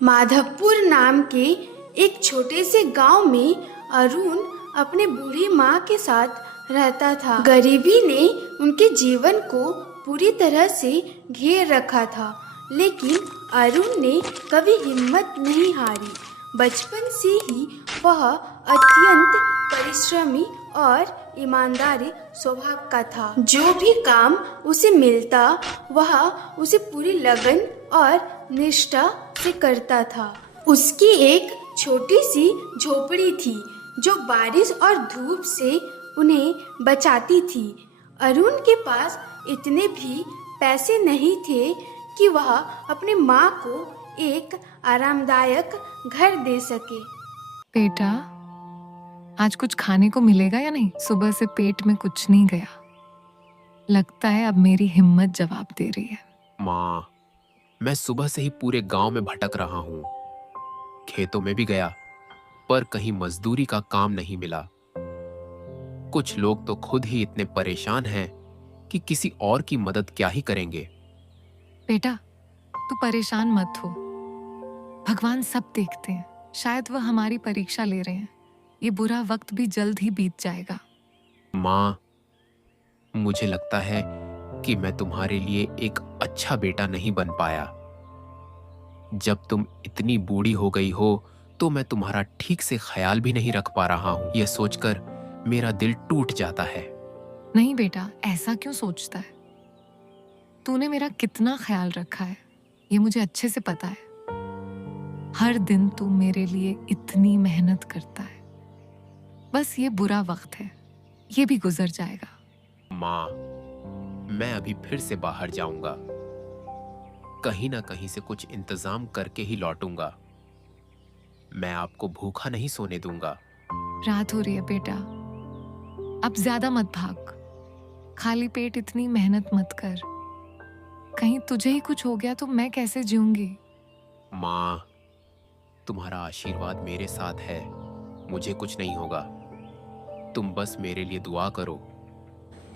माधवपुर नाम के एक छोटे से गांव में अरुण अपने बूढ़ी माँ के साथ रहता था। गरीबी ने उनके जीवन को पूरी तरह से घेर रखा था, लेकिन अरुण ने कभी हिम्मत नहीं हारी। बचपन से ही वह अत्यंत परिश्रमी और ईमानदार स्वभाव का था। जो भी काम उसे मिलता वह उसे पूरी लगन और निष्ठा से करता था। उसकी एक छोटी सी झोपड़ी थी जो बारिश और धूप से उन्हें बचाती थी। अरुण के पास इतने भी पैसे नहीं थे कि वह अपनी माँ को एक आरामदायक घर दे सके। बेटा, आज कुछ खाने को मिलेगा या नहीं? सुबह से पेट में कुछ नहीं गया। लगता है अब मेरी हिम्मत जवाब दे रही है। माँ, मैं सुबह से ही पूरे गांव में भटक रहा हूँ। खेतों में भी गया, पर कहीं मजदूरी का काम नहीं मिला। कुछ लोग तो खुद ही इतने परेशान हैं कि किसी और की मदद क्या ही करेंगे। बेटा, तू परेशान मत हो। भगवान सब देखते हैं। शायद वह हमारी परीक्षा ले रहे हैं। ये बुरा वक्त भी जल्द ही बीत जाएगा। माँ, मुझे लगता है कि मैं तुम्हारे लिए एक अच्छा बेटा नहीं बन पाया। जब तुम इतनी बूढ़ी हो गई हो तो मैं तुम्हारा ठीक से ख्याल भी नहीं रख पा रहा हूँ। यह सोचकर मेरा दिल टूट जाता है। नहीं बेटा, ऐसा क्यों सोचता है? तूने मेरा कितना ख्याल रखा है ये मुझे अच्छे से पता है। हर दिन तू मेरे लिए इतनी मेहनत करता है। बस ये बुरा वक्त है, ये भी गुजर जाएगा। माँ, मैं अभी फिर से बाहर जाऊंगा। कहीं ना कहीं से कुछ इंतजाम करके ही लौटूंगा। मैं आपको भूखा नहीं सोने दूंगा। रात हो रही है बेटा, अब ज्यादा मत भाग। खाली पेट इतनी मेहनत मत कर। कहीं तुझे ही कुछ हो गया तो मैं कैसे जीऊंगी? माँ, तुम्हारा आशीर्वाद मेरे साथ है। मुझे कुछ नहीं होगा। तुम बस मेरे लिए दुआ करो।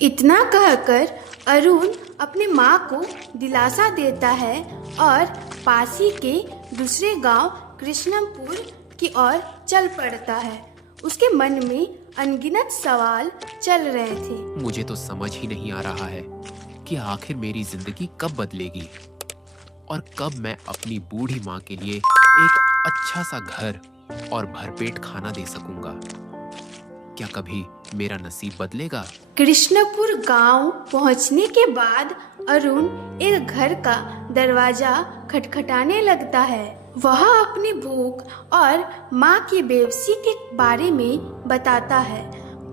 इतना कहकर अरुण अपनी माँ को दिलासा देता है और पास ही के दूसरे गांव कृष्णमपुर की ओर चल पड़ता है। उसके मन में अनगिनत सवाल चल रहे थे। मुझे तो समझ ही नहीं आ रहा है कि आखिर मेरी जिंदगी कब बदलेगी और कब मैं अपनी बूढ़ी माँ के लिए एक अच्छा सा घर और भरपेट खाना दे सकूंगा। क्या कभी मेरा नसीब बदलेगा? कृष्णपुर गांव पहुंचने के बाद अरुण एक घर का दरवाजा खटखटाने लगता है। वह अपनी भूख और माँ की बेबसी के बारे में बताता है।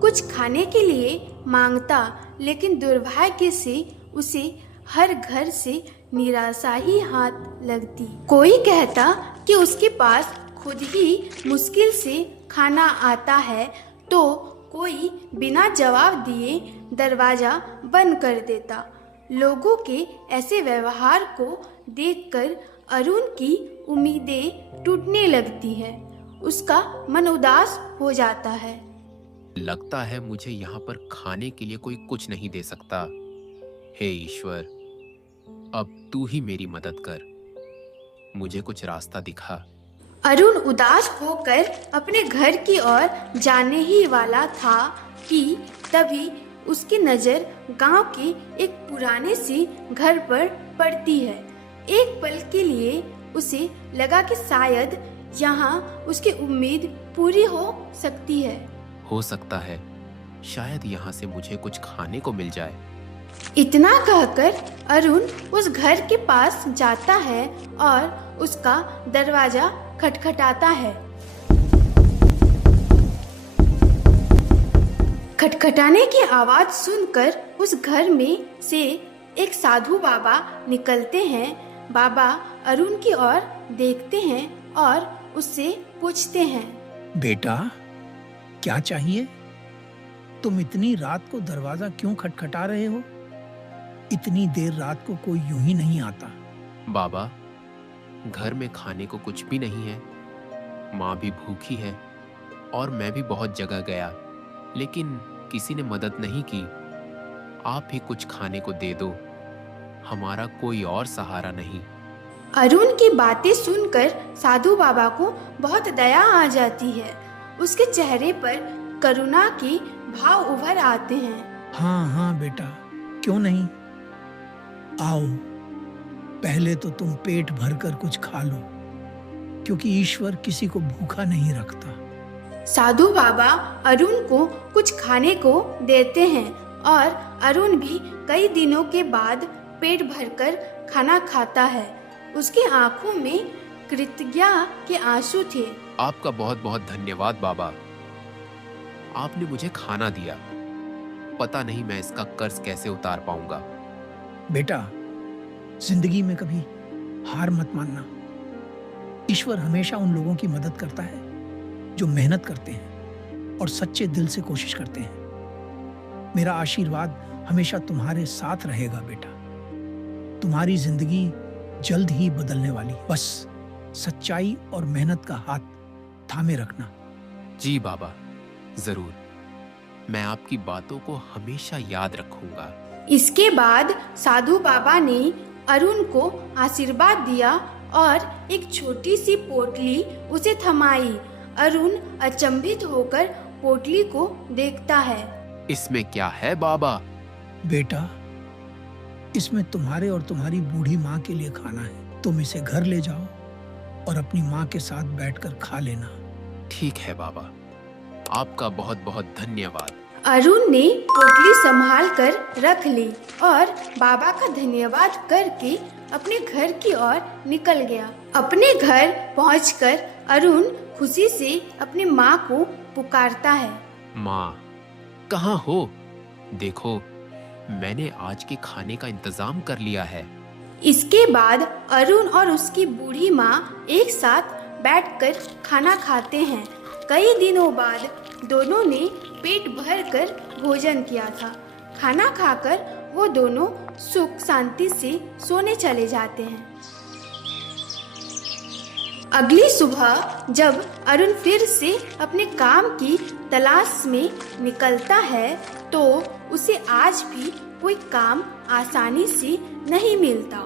कुछ खाने के लिए मांगता, लेकिन दुर्भाग्य से उसे हर घर से निराशा ही हाथ लगती। कोई कहता कि उसके पास खुद ही मुश्किल से खाना आता है, तो कोई बिना जवाब दिए दरवाजा बंद कर देता। लोगों के ऐसे व्यवहार को देखकर अरुण की उम्मीदें टूटने लगती है। उसका मन उदास हो जाता है। लगता है मुझे यहाँ पर खाने के लिए कोई कुछ नहीं दे सकता। हे ईश्वर, अब तू ही मेरी मदद कर। मुझे कुछ रास्ता दिखा। अरुण उदास होकर अपने घर की ओर जाने ही वाला था कि तभी उसकी नज़र गांव के एक पुराने से घर पर पड़ती है। एक पल के लिए उसे लगा कि शायद यहाँ उसकी उम्मीद पूरी हो सकती है। हो सकता है शायद यहाँ से मुझे कुछ खाने को मिल जाए। इतना कहकर अरुण उस घर के पास जाता है और उसका दरवाजा खटखटाता है। खटखटाने की आवाज सुनकर उस घर में से एक साधु बाबा निकलते हैं। बाबा अरुण की ओर देखते हैं और उससे पूछते हैं, बेटा, क्या चाहिए? तुम इतनी रात को दरवाजा क्यों खटखटा रहे हो? इतनी देर रात को कोई यूं ही नहीं आता। बाबा, घर में खाने को कुछ भी नहीं है। माँ भी भूखी है और मैं भी बहुत जगह गया, लेकिन किसी ने मदद नहीं की। आप ही कुछ खाने को दे दो। हमारा कोई और सहारा नहीं। अरुण की बातें सुनकर साधु बाबा को बहुत दया आ जाती है। उसके चेहरे पर करुणा के भाव उभर आते हैं। हाँ हाँ बेटा, क्यों नहीं। आओ, पहले तो तुम पेट भरकर कुछ खा लो, क्योंकि ईश्वर किसी को भूखा नहीं रखता। साधु बाबा अरुण को कुछ खाने को देते हैं और अरुण भी कई दिनों के बाद पेट भरकर खाना खाता है। उसकी आंखों में कृतज्ञता के आंसू थे। आपका बहुत बहुत धन्यवाद बाबा, आपने मुझे खाना दिया। पता नहीं मैं इसका कर्ज कैसे उतार पाऊंगा। बेटा, जिंदगी में कभी हार मत मानना। ईश्वर हमेशा उन लोगों की मदद करता है जो मेहनत करते हैं और सच्चे दिल से कोशिश करते हैं। मेरा आशीर्वाद हमेशा तुम्हारे साथ रहेगा बेटा। तुम्हारी जिंदगी जल्द ही बदलने वाली, बस सच्चाई और मेहनत का हाथ थामे रखना। जी बाबा, जरूर। मैं आपकी बातों को हमेशा याद रखूंगा। इसके बाद साधु बाबा ने अरुण को आशीर्वाद दिया और एक छोटी सी पोटली उसे थमाई। अरुण अचंभित होकर पोटली को देखता है। इसमें क्या है बाबा? बेटा, इसमें तुम्हारे और तुम्हारी बूढ़ी माँ के लिए खाना है। तुम इसे घर ले जाओ और अपनी माँ के साथ बैठकर खा लेना। ठीक है बाबा, आपका बहुत बहुत धन्यवाद। अरुण ने पोटली संभाल कर रख ली और बाबा का धन्यवाद करके अपने घर की ओर निकल गया। अपने घर पहुंचकर अरुण खुशी से अपनी माँ को पुकारता है। माँ, कहाँ हो? देखो, मैंने आज के खाने का इंतजाम कर लिया है। इसके बाद अरुण और उसकी बूढ़ी माँ एक साथ बैठकर खाना खाते हैं। कई दिनों बाद दोनों ने पेट भर कर भोजन किया था। खाना खाकर वो दोनों सुख शांति से सोने चले जाते हैं। अगली सुबह जब अरुण फिर से अपने काम की तलाश में निकलता है तो उसे आज भी कोई काम आसानी से नहीं मिलता।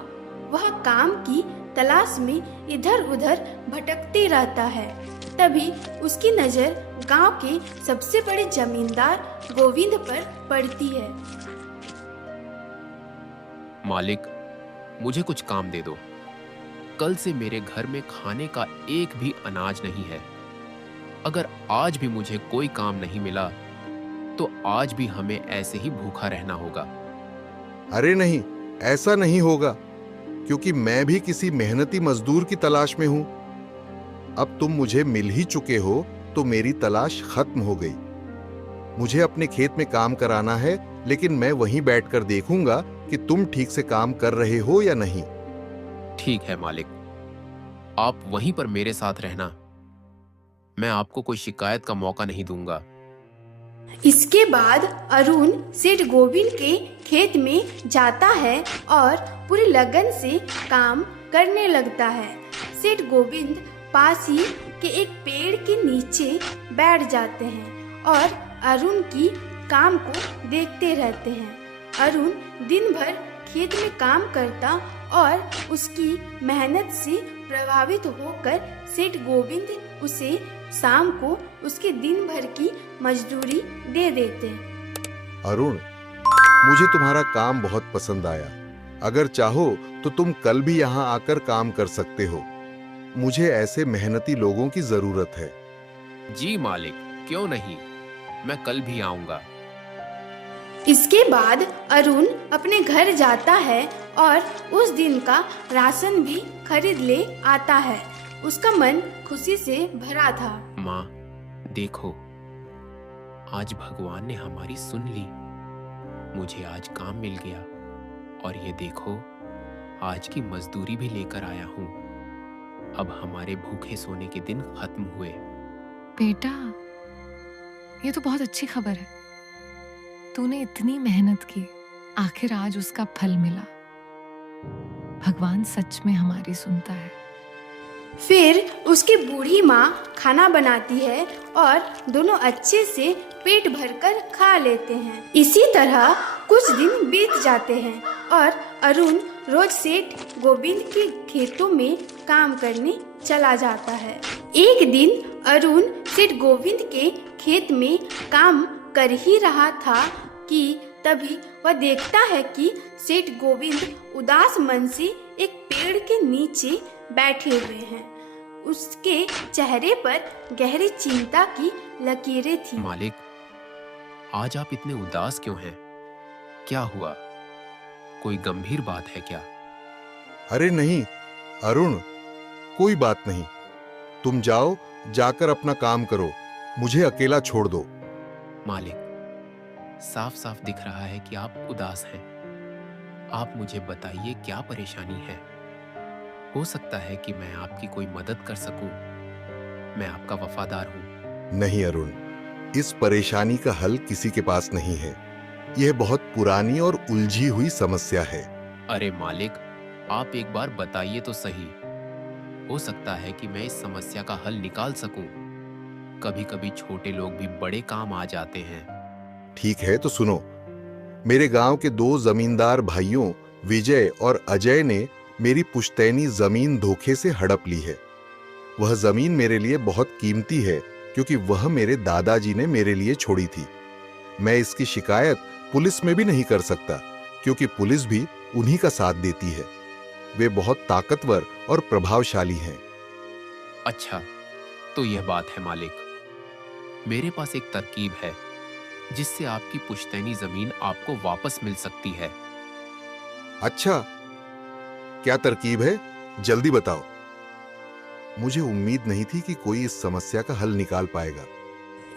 वह काम की तलाश में इधर उधर भटकते रहता है। तभी उसकी नजर गांव के सबसे बड़े जमींदार गोविंद पर पड़ती है। मालिक, मुझे कुछ काम दे दो। कल से मेरे घर में खाने का एक भी अनाज नहीं है। अगर आज भी मुझे कोई काम नहीं मिला तो आज भी हमें ऐसे ही भूखा रहना होगा। अरे नहीं, ऐसा नहीं होगा, क्योंकि मैं भी किसी मेहनती मजदूर की तलाश में हूं। अब तुम मुझे मिल ही चुके हो तो मेरी तलाश खत्म हो गई। मुझे अपने खेत में काम कराना है, लेकिन मैं वहीं बैठकर देखूंगा कि तुम ठीक से काम कर रहे हो या नहीं। ठीक है मालिक, आप वहीं पर मेरे साथ रहना। मैं आपको कोई शिकायत का मौका नहीं दूंगा। इसके बाद अरुण सेठ गोविंद के खेत में जाता है और पूरी लगन से काम करने लगता है। सेठ गोविंद पास ही के एक पेड़ के नीचे बैठ जाते हैं और अरुण की काम को देखते रहते हैं। अरुण दिन भर खेत में काम करता और उसकी मेहनत से प्रभावित होकर सेठ गोविंद उसे शाम को उसके दिन भर की मजदूरी दे देते। अरुण, मुझे तुम्हारा काम बहुत पसंद आया। अगर चाहो तो तुम कल भी यहाँ आकर काम कर सकते हो। मुझे ऐसे मेहनती लोगों की जरूरत है। जी मालिक, क्यों नहीं, मैं कल भी आऊंगा। इसके बाद अरुण अपने घर जाता है और उस दिन का राशन भी खरीद ले आता है। उसका मन खुशी से भरा था। माँ, देखो, आज भगवान ने हमारी सुन ली। मुझे आज काम मिल गया और ये देखो, आज की मजदूरी भी लेकर आया हूँ। अब हमारे भूखे सोने के दिन खत्म हुए। बेटा, ये तो बहुत अच्छी खबर है। तूने इतनी मेहनत की, आखिर आज उसका फल मिला। भगवान सच में हमारी सुनता है। फिर उसकी बूढ़ी माँ खाना बनाती है और दोनों अच्छे से पेट भरकर खा लेते हैं। इसी तरह कुछ दिन बीत जाते हैं और अरुण रोज सेठ गोविंद के खेतों में काम करने चला जाता है। एक दिन अरुण सेठ गोविंद के खेत में काम कर ही रहा था कि तभी वह देखता है कि सेठ गोविंद उदास मन से एक पेड़ के नीचे बैठे हुए हैं। उसके चेहरे पर गहरी चिंता की लकीरें थी। मालिक, आज आप इतने उदास क्यों हैं? क्या हुआ? कोई गंभीर बात है क्या? अरे नहीं अरुण, कोई बात नहीं। तुम जाओ, जाकर अपना काम करो, मुझे अकेला छोड़ दो। मालिक, साफ साफ दिख रहा है कि आप उदास हैं। आप मुझे बताइए क्या परेशानी है। हो सकता है कि मैं आपकी कोई मदद कर सकूं। मैं आपका वफादार हूं। नहीं अरुण, इस परेशानी का हल किसी के पास नहीं है। यह बहुत पुरानी और उलझी हुई समस्या है। अरे मालिक, आप एक बार बताइए तो सही। हो सकता है कि मैं इस समस्या का हल निकाल सकूं। कभी कभी छोटे लोग भी बड़े काम आ जाते हैं। ठीक है तो सुनो। मेरे गांव के 2 जमींदार भाइयों विजय और अजय ने मेरी पुश्तैनी जमीन धोखे से हड़प ली है। वह जमीन मेरे लिए बहुत कीमती है क्योंकि वह मेरे दादाजी ने मेरे लिए छोड़ी थी। मैं इसकी शिकायत पुलिस में भी नहीं कर सकता क्योंकि पुलिस भी उन्हीं का साथ देती है। वे बहुत ताकतवर और प्रभावशाली हैं। अच्छा, तो यह बात है मालिक। मेरे पास एक तरकीब है जिससे आपकी पुश्तैनी जमीन आपको वापस मिल सकती है। अच्छा, क्या तरकीब है? जल्दी बताओ। मुझे उम्मीद नहीं थी कि कोई इस समस्या का हल निकाल पाएगा।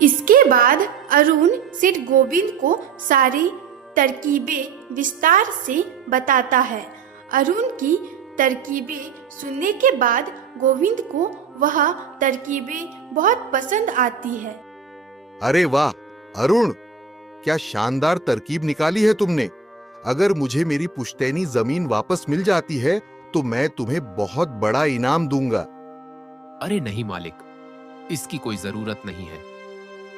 इसके बाद अरुण सेठ गोविंद को सारी तरकीबें विस्तार से बताता है। अरुण की तरकीबें सुनने के बाद गोविंद को वह तरकीबें बहुत पसंद आती है। अरे वाह अरुण, क्या शानदार तरकीब निकाली है तुमने। अगर मुझे मेरी पुश्तैनी जमीन वापस मिल जाती है तो मैं तुम्हें बहुत बड़ा इनाम दूंगा। अरे नहीं मालिक, इसकी कोई जरूरत नहीं है।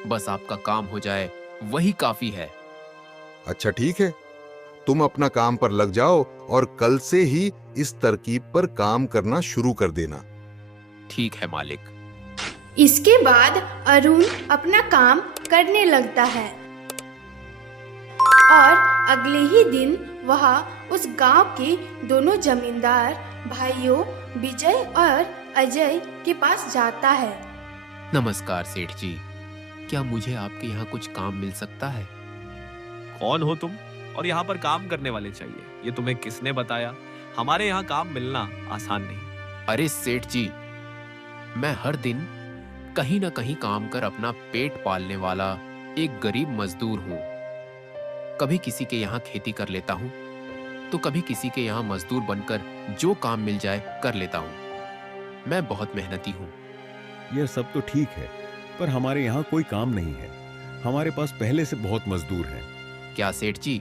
बस आपका काम हो जाए वही काफी है। अच्छा ठीक है, तुम अपना काम पर लग जाओ और कल से ही इस तरकीब पर काम करना शुरू कर देना। ठीक है मालिक। इसके बाद अरुण अपना काम करने लगता है और अगले ही दिन वह उस गांव के दोनों जमींदार भाइयों विजय और अजय के पास जाता है। नमस्कार सेठ जी, क्या मुझे आपके यहाँ कुछ काम मिल सकता है? कौन हो तुम और यहाँ पर काम करने वाले चाहिए? ये तुम्हें किसने बताया? हमारे यहाँ काम मिलना आसान नहीं। अरे सेठ जी, मैं हर दिन कहीं ना कहीं काम कर अपना पेट पालने वाला एक गरीब मजदूर हूँ। कभी किसी के यहाँ खेती कर लेता हूँ तो कभी किसी के यहाँ मजदूर बनकर जो काम मिल जाए कर लेता हूँ। मैं बहुत मेहनती हूँ। यह सब तो ठीक है, पर हमारे यहाँ कोई काम नहीं है। हमारे पास पहले से बहुत मजदूर हैं। क्या सेठ जी,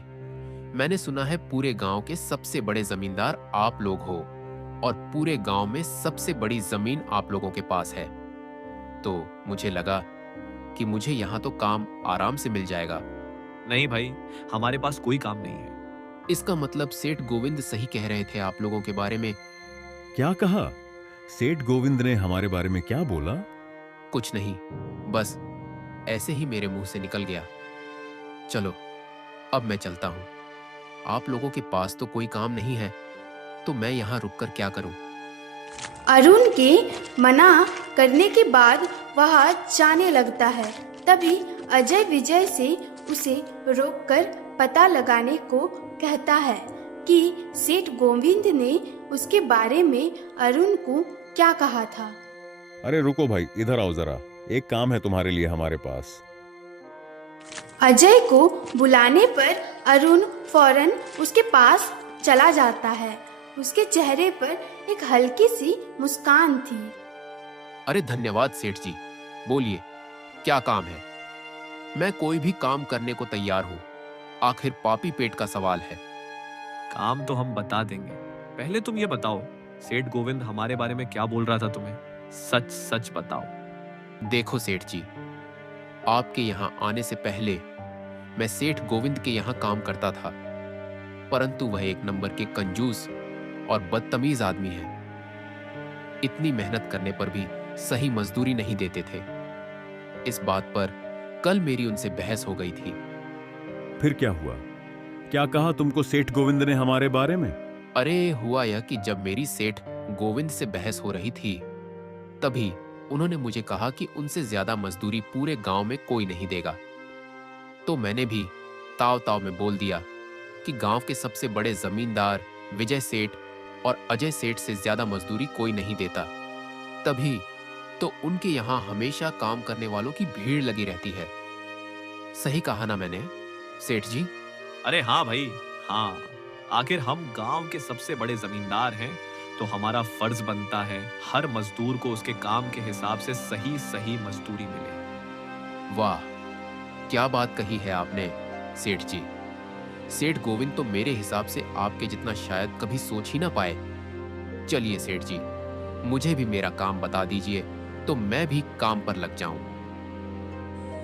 मैंने सुना है पूरे गांव के सबसे बड़े जमींदार आप लोग हो और पूरे गांव में सबसे बड़ी जमीन आप लोगों के पास है। तो मुझे लगा कि मुझे यहाँ तो काम आराम से मिल जाएगा। नहीं भाई, हमारे पास कोई काम नहीं है। इसका मतलब सेठ गोविंद सही कह रहे थे आप लोगों के बारे में। क्या कहा? सेठ गोविंद ने हमारे बारे में क्या बोला? कुछ नहीं, बस ऐसे ही मेरे मुंह से निकल गया। चलो अब मैं चलता हूँ। आप लोगों के पास तो कोई काम नहीं है तो मैं यहाँ रुककर क्या करूँ? अरुण के मना करने के बाद वह जाने लगता है। तभी अजय विजय से उसे रोककर पता लगाने को कहता है कि सेठ गोविंद ने उसके बारे में अरुण को क्या कहा था। अरे रुको भाई, इधर आओ जरा, एक काम है तुम्हारे लिए हमारे पास। अजय को बुलाने पर अरुण फौरन उसके पास चला जाता है। उसके चेहरे पर एक हल्की सी मुस्कान थी। अरे धन्यवाद सेठ जी, बोलिए क्या काम है? मैं कोई भी काम करने को तैयार हूँ। आखिर पापी पेट का सवाल है। काम तो हम बता देंगे, पहले तुम ये बताओ सेठ गोविंद हमारे बारे में क्या बोल रहा था तुम्हें? सच सच बताओ। देखो सेठ जी, आपके यहाँ आने से पहले मैं सेठ गोविंद के यहाँ काम करता था, परंतु वह एक नंबर के कंजूस और बदतमीज आदमी है। इतनी मेहनत करने पर भी सही मजदूरी नहीं देते थे। इस बात पर कल मेरी उनसे बहस हो गई थी। फिर क्या हुआ? क्या कहा तुमको सेठ गोविंद ने हमारे बारे में? अरे हुआ यह कि जब मेरी सेठ गोविंद से बहस हो रही थी, तभी उन्होंने मुझे कहा कि उनसे ज्यादा मजदूरी पूरे गांव में कोई नहीं देगा। तो मैंने भी ताव ताव में बोल दिया कि गांव के सबसे बड़े जमींदार विजय सेठ और अजय सेठ से ज्यादा मजदूरी कोई नहीं देता। तभी तो उनके यहाँ हमेशा काम करने वालों की भीड़ लगी रहती है। सही कहा ना मैंने, सेठ जी? अरे हाँ भाई, हाँ। आखिर हम गांव के सबसे बड़े जमींदार हैं, तो हमारा फर्ज बनता है हर मजदूर को उसके काम के हिसाब से सही सही मजदूरी मिले। वाह, क्या बात कही है आपने सेठ जी। सेठ गोविंद तो मेरे हिसाब से आपके जितना शायद कभी सोच ही ना पाए। चलिए सेठ जी, मुझे भी मेरा काम बता दीजिए तो मैं भी काम पर लग जाऊं।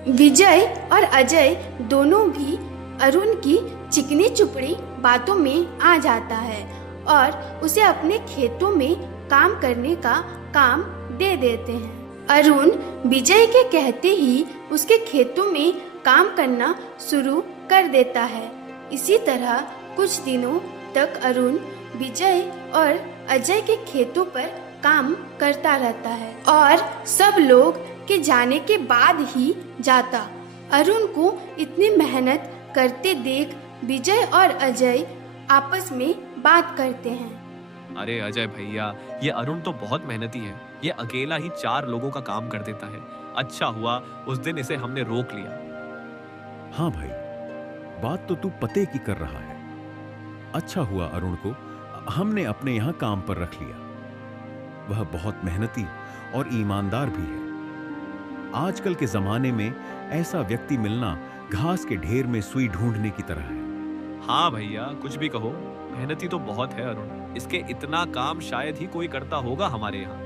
विजय और अजय दोनों भी अरुण की चिकनी चुपड़ी बातों में आ जाता है और उसे अपने खेतों में काम करने का काम दे देते हैं। अरुण विजय के कहते ही उसके खेतों में काम करना शुरू कर देता है। इसी तरह कुछ दिनों तक अरुण विजय और अजय के खेतों पर काम करता रहता है और सब लोग के जाने के बाद ही जाता। अरुण को इतनी मेहनत करते देख विजय और अजय आपस में बात करते हैं। अरे अजय भैया, ये अरुण तो बहुत मेहनती है। ये अकेला ही 4 लोगों का काम कर देता है। अच्छा हुआ उस दिन इसे हमने रोक लिया। हाँ भाई, बात तो तू पते की कर रहा है। अच्छा हुआ अरुण को हमने अपने यहाँ काम पर रख लिया। वह बहुत मेहनती और ईमानदार भी है। आजकल के जमाने में ऐसा व्यक्ति मिलना घास के ढेर में सुई ढूंढने की तरह है। हाँ भैया, कुछ भी कहो, मेहनती तो बहुत है अरुण। इसके इतना काम शायद ही कोई करता होगा हमारे यहाँ।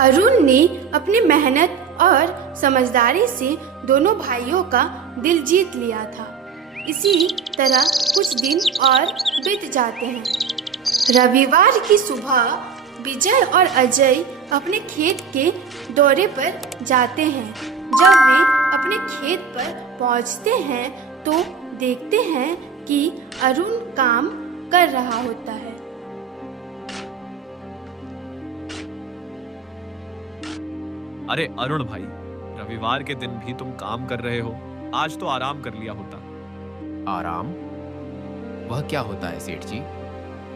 अरुण ने अपनी मेहनत और समझदारी से दोनों भाइयों का दिल जीत लिया था। इसी तरह कुछ दिन और बीत जाते हैं। रविवार की सुबह विजय और अजय अपने खेत के दौरे पर जाते हैं। जब वे अपने खेत पर पहुंचते हैं तो देखते हैं कि अरुण काम कर रहा होता है। अरे अरुण भाई, रविवार के दिन भी तुम काम कर रहे हो। आज तो आराम कर लिया होता। आराम? वह क्या होता है सेठ जी?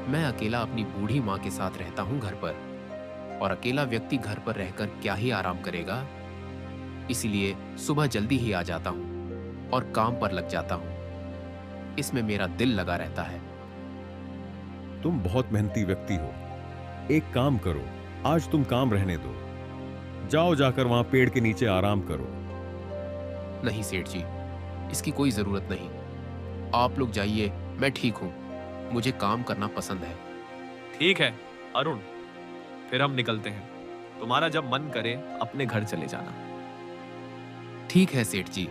मैं अकेला अपनी बूढ़ी माँ के साथ रहता हूँ घर पर, और अकेला व्यक्ति घर पर रहकर क्या ही आराम करेगा। इसीलिए सुबह जल्दी ही आ जाता हूँ और काम पर लग जाता हूँ। इसमें मेरा दिल लगा रहता है। तुम बहुत मेहनती व्यक्ति हो। एक काम करो, आज तुम काम रहने दो। जाओ जाकर वहां पेड़ के नीचे आराम करो। नहीं सेठ जी, इसकी कोई जरूरत नहीं। आप लोग जाइए, मैं ठीक हूँ। मुझे काम करना पसंद है। ठीक है अरुण, फिर हम निकलते हैं। तुम्हारा जब मन करे अपने घर चले जाना। ठीक है सेठ जी।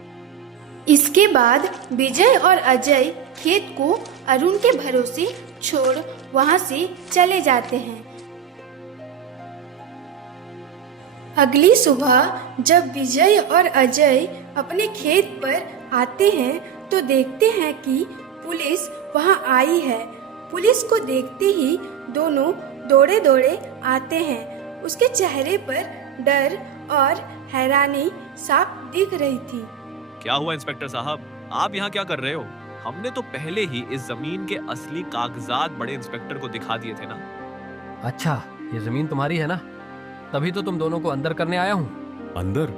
इसके बाद विजय और अजय खेत को अरुण के भरोसे छोड़ वहां से चले जाते हैं। अगली सुबह जब विजय और अजय अपने खेत पर आते हैं तो देखते हैं कि पुलिस वहां आई है। पुलिस को देखते ही दोनों दौड़े दौड़े आते हैं। उसके चेहरे पर डर और हैरानी साफ दिख रही थी। क्या हुआ इंस्पेक्टर साहब, आप यहाँ क्या कर रहे हो? हमने तो पहले ही इस जमीन के असली कागजात बड़े इंस्पेक्टर को दिखा दिए थे ना। अच्छा, ये जमीन तुम्हारी है ना? तभी तो तुम दोनों को अंदर करने आया हूँ। अंदर?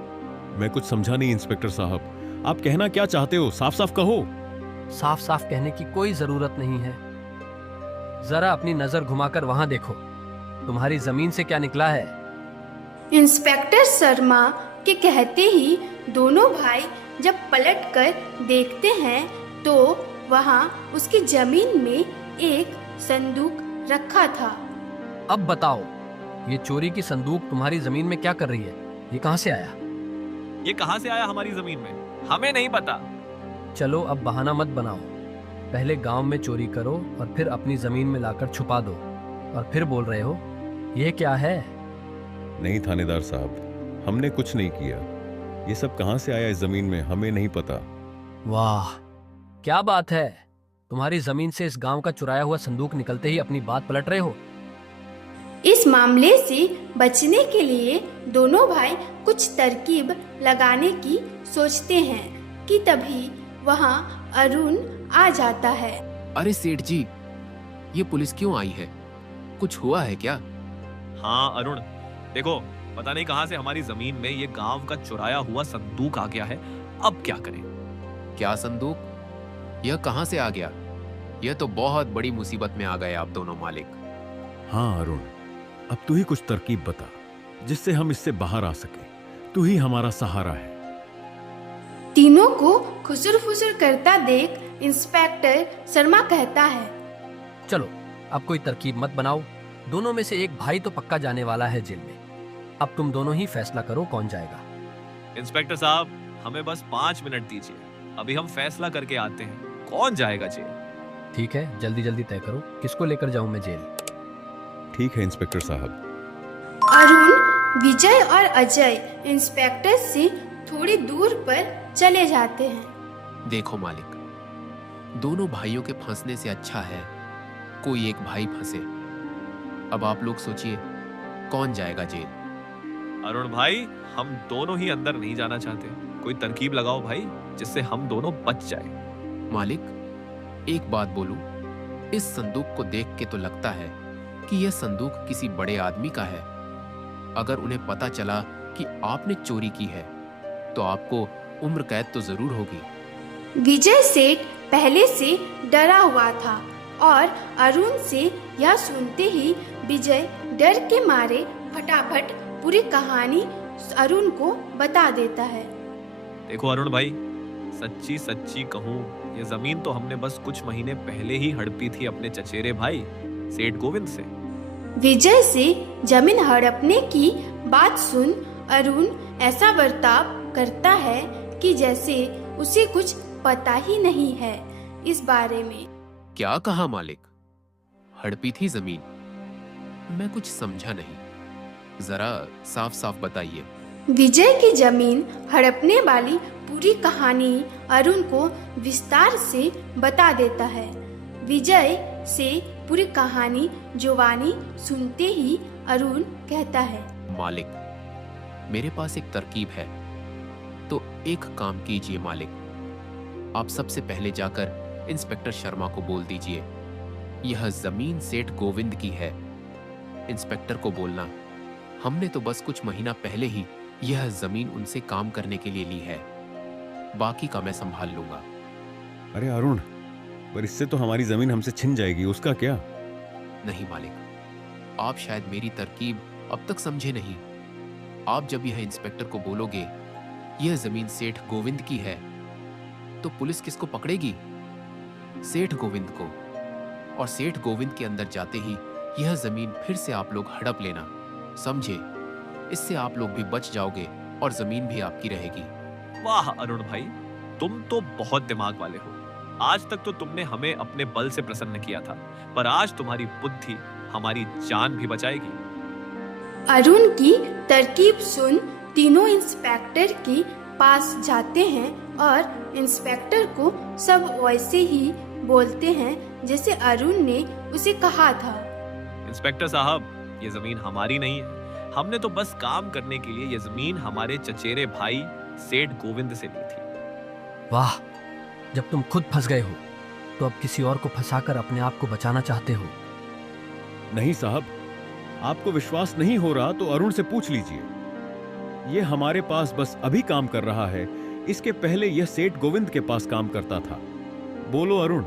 मैं कुछ समझा नहीं इंस्पेक्टर साहब। आप कहना क्या चाहते हो? साफ साफ कहो। साफ साफ कहने की कोई जरूरत नहीं है। जरा अपनी नजर घुमाकर वहां देखो, तुम्हारी जमीन से क्या निकला है। इंस्पेक्टर शर्मा के कहते ही दोनों भाई जब पलट कर देखते हैं तो वहां उसकी जमीन में एक संदूक रखा था। अब बताओ, ये चोरी की संदूक तुम्हारी जमीन में क्या कर रही है? ये कहां से आया? ये कहां से आया हमारी जमीन में? हमें नहीं पता। चलो अब बहाना मत बनाओ। पहले गांव में चोरी करो और फिर अपनी जमीन में लाकर छुपा दो, और फिर बोल रहे हो ये क्या है? नहीं थानेदार साहब, हमने कुछ नहीं किया। ये सब कहां से आया इस जमीन में हमें नहीं पता। वाह, क्या बात है। तुम्हारी जमीन से इस गांव का चुराया हुआ संदूक निकलते ही अपनी बात पलट रहे हो। इस मामले से बचने के लिए दोनों भाई कुछ तरकीब लगाने की सोचते हैं कि तभी वहां अरुण आ जाता है। अरे सेठ जी, ये पुलिस क्यों आई है? कुछ हुआ है क्या? हाँ अरुण, देखो पता नहीं कहां से हमारी जमीन में ये गांव का चुराया हुआ संदूक आ गया है। अब क्या करें? क्या संदूक? यह कहां से आ गया? यह तो बहुत बड़ी मुसीबत में आ गए आप दोनों मालिक। हाँ अरुण, अब तू ही कुछ तरकीब बता जिससे हम इससे बाहर आ सके। तू ही हमारा सहारा है। तीनों को खुसुर फुसुर करता देख इंस्पेक्टर शर्मा कहता है, चलो अब कोई तरकीब मत बनाओ। दोनों में से एक भाई तो पक्का जाने वाला है जेल में। अब तुम दोनों ही फैसला करो कौन जाएगा। इंस्पेक्टर साहब, हमें बस 5 मिनट दीजिए, अभी हम फैसला करके आते हैं कौन जाएगा जेल। ठीक है, जल्दी जल्दी तय करो किसको लेकर जाऊं मैं जेल। ठीक है इंस्पेक्टर साहब। अरुण, विजय और अजय इंस्पेक्टर से थोड़ी दूर पर चले जाते हैं। देखो मालिक, दोनों भाइयों के फंसने से अच्छा है कोई एक भाई फंसे। अब आप लोग सोचिए कौन जाएगा जेल। अरुण भाई, हम दोनों ही अंदर नहीं जाना चाहते। कोई तरकीब लगाओ भाई, जिससे हम दोनों बच जाए। मालिक, एक बात बोलूं, इस संदूक को देख के तो लगता है कि यह संदूक किसी बड़े आदमी का है। अगर उन्हें पता चला कि आपने चोरी की है तो आपको उम्र कैद तो जरूर होगी। विजय सेठ पहले से डरा हुआ था और अरुण से यह सुनते ही विजय डर के मारे फटाफट पूरी कहानी अरुण को बता देता है। देखो अरुण भाई, सच्ची सच्ची कहूँ, ये जमीन तो हमने बस कुछ महीने पहले ही हड़पी थी अपने चचेरे भाई सेठ गोविंद से। विजय से जमीन हड़पने की बात सुन अरुण ऐसा बर्ताव करता है कि जैसे उसे कुछ पता ही नहीं है इस बारे में। क्या कहा मालिक? हड़पी थी जमीन? मैं कुछ समझा नहीं, जरा साफ साफ बताइए। विजय की जमीन हड़पने वाली पूरी कहानी अरुण को विस्तार से बता देता है। विजय से पूरी कहानी जुबानी सुनते ही अरुण कहता है, मालिक, मेरे पास एक तरकीब है। तो एक काम कीजिए मालिक, आप सबसे पहले जाकर इंस्पेक्टर शर्मा को बोल दीजिए यह जमीन सेठ गोविंद की है। इंस्पेक्टर को बोलना हमने तो बस कुछ महीना पहले ही यह जमीन उनसे काम करने के लिए ली है, बाकी का मैं संभाल लूंगा। अरे अरुण, पर इससे तो हमारी जमीन हमसे छिन जाएगी, उसका क्या? नहीं मालिक, आप शायद मेरी तरकीब अब तक समझे नहीं। आप जब यह इंस्पेक्टर को बोलोगे यह जमीन सेठ गोविंद की है तो पुलिस किसको पकड़ेगी? सेठ गोविंद को। और सेठ गोविंद के अंदर जाते ही यह जमीन फिर से आप लोग हड़प लेना, समझे? इससे आप लोग भी बच जाओगे और जमीन भी आपकी रहेगी। वाह अरुण भाई, तुम तो बहुत दिमाग वाले हो। आज तक तो तुमने हमें अपने बल से प्रसन्न किया था, पर आज तुम्हारी बुद्धि हमारी जान भी बचाएगी। अरुण की तरकीब सुन तीनों इंस्पेक्टर के पास जाते हैं और इंस्पेक्टर को सब वैसे ही बोलते हैं जैसे अरुण ने उसे कहा था। इंस्पेक्टर साहब, ये जमीन हमारी नहीं है। हमने तो बस काम करने के लिए ये जमीन हमारे चचेरे भाई सेठ गोविंद से ली थी। वाह, जब तुम खुद फंस गए हो तो अब किसी और को फंसाकर अपने आप को बचाना चाहते हो। नहीं साहब, आपको विश्वास नहीं हो रहा तो अरुण से पूछ लीजिए। ये हमारे पास बस अभी काम कर रहा है, इसके पहले यह सेठ गोविंद के पास काम करता था। बोलो अरुण,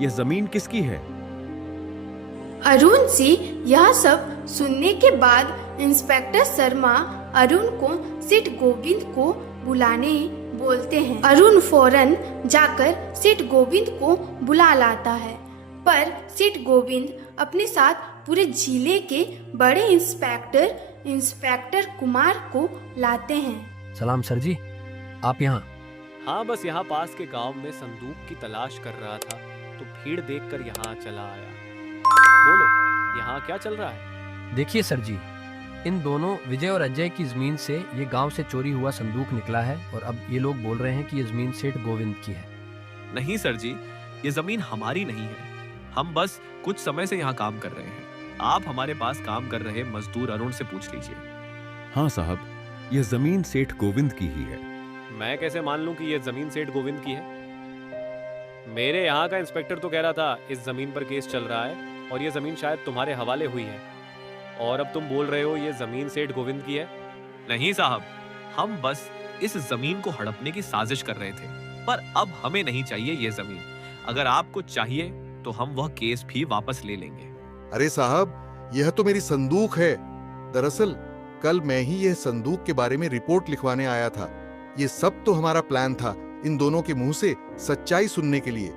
यह जमीन किसकी है? अरुण से यह सब सुनने के बाद इंस्पेक्टर शर्मा अरुण को सेठ गोविंद को बुलाने बोलते हैं। अरुण फौरन जाकर सेठ गोविंद को बुला लाता है, पर सेठ गोविंद अपने साथ पूरे जिले के बड़े इंस्पेक्टर कुमार को लाते हैं। सलाम सर जी। आप यहाँ? हाँ, बस यहाँ पास के गांव में संदूक की तलाश कर रहा था तो भीड़ देखकर यहाँ चला आया। बोलो, यहाँ क्या चल रहा है? देखिए सर जी, इन दोनों विजय और अजय की जमीन से ये गांव से चोरी हुआ संदूक निकला है और अब ये लोग बोल रहे हैं कि ये जमीन सेठ गोविंद की है। नहीं सर जी, ये जमीन हमारी नहीं है। हम बस कुछ समय से यहाँ काम कर रहे हैं। आप हमारे पास काम कर रहे मजदूर अरुण से पूछ लीजिए। हाँ साहब, यह जमीन सेठ गोविंद की ही है। मैं कैसे मान लूं कि ये जमीन सेठ गोविंद की है? मेरे यहाँ का इंस्पेक्टर तो कह रहा था इस जमीन पर केस चल रहा है और ये जमीन शायद तुम्हारे हवाले हुई है, और अब तुम बोल रहे हो ये जमीन सेठ गोविंद की है। नहीं साहब, हम बस इस जमीन को हड़पने की साजिश कर रहे थे, पर अब हमें नहीं चाहिए ये जमीन। अगर आपको चाहिए तो हम वह केस भी वापस ले लेंगे। अरे साहब, यह तो मेरी संदूक है। दरअसल कल मैं ही यह संदूक के बारे में रिपोर्ट लिखवाने आया था। ये सब तो हमारा प्लान था, इन दोनों के मुंह से सच्चाई सुनने के लिए।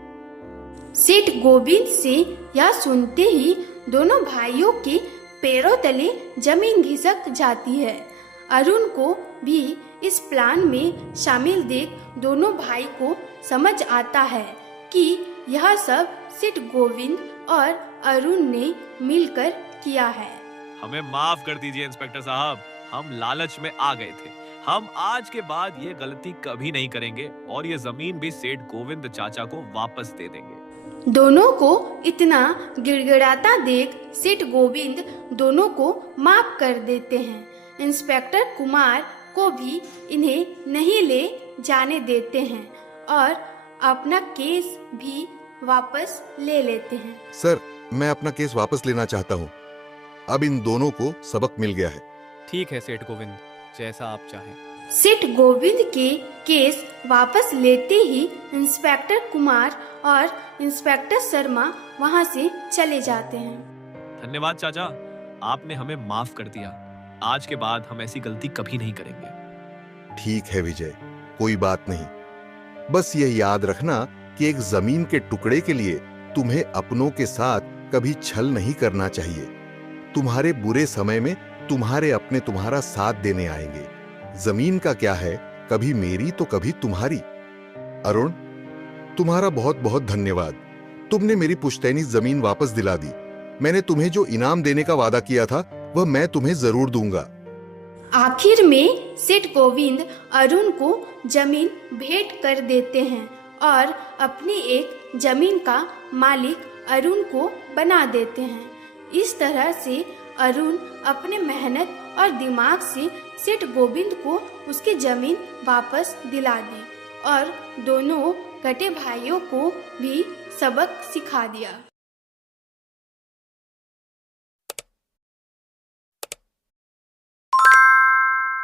सेठ गोविंद से यह सुनते ही दोनों भाइयों के पैरों तले जमीन घिसक जाती है। अरुण को भी इस प्लान में शामिल देख दोनों भाई को समझ आता है कि यह सब सेठ गोविंद और अरुण ने मिलकर किया है। हमें माफ कर दीजिए इंस्पेक्टर साहब, हम लालच में आ गए थे। हम आज के बाद ये गलती कभी नहीं करेंगे और ये जमीन भी सेठ गोविंद चाचा को वापस दे देंगे। दोनों को इतना गिड़गिड़ाता देख सेठ गोविंद दोनों को माफ कर देते हैं। इंस्पेक्टर कुमार को भी इन्हें नहीं ले जाने देते हैं और अपना केस भी वापस ले लेते हैं। सर, मैं अपना केस वापस लेना चाहता हूँ। अब इन दोनों को सबक मिल गया है। ठीक है सेठ गोविंद, जैसा आप चाहें। सेठ गोविंद के केस वापस लेते ही इंस्पेक्टर कुमार और इंस्पेक्टर शर्मा वहां से चले जाते हैं। धन्यवाद चाचा, आपने हमें माफ कर दिया। आज के बाद हम ऐसी गलती कभी नहीं करेंगे। ठीक है विजय, कोई बात नहीं। बस यह याद रखना कि एक जमीन के टुकड़े के लिए तुम्हें अपनों के साथ कभी छल नहीं करना चाहिए। तुम्हारे बुरे समय में तुम्हारे अपने तुम्हारा साथ देने आएंगे। जमीन का क्या है, कभी मेरी तो कभी तुम्हारी। अरुण, तुम्हारा बहुत बहुत धन्यवाद। तुमने मेरी पुश्तैनी जमीन वापस दिला दी। मैंने तुम्हें जो इनाम देने का वादा किया था वह मैं तुम्हें जरूर दूंगा। आखिर में सेठ गोविंद अरुण को जमीन भेंट कर देते हैं और अपनी एक जमीन का मालिक अरुण को बना देते हैं। इस तरह से अरुण अपने मेहनत और दिमाग से सेठ गोविंद को उसकी जमीन वापस दिला दी और दोनों कटे भाइयों को भी सबक सिखा दिया।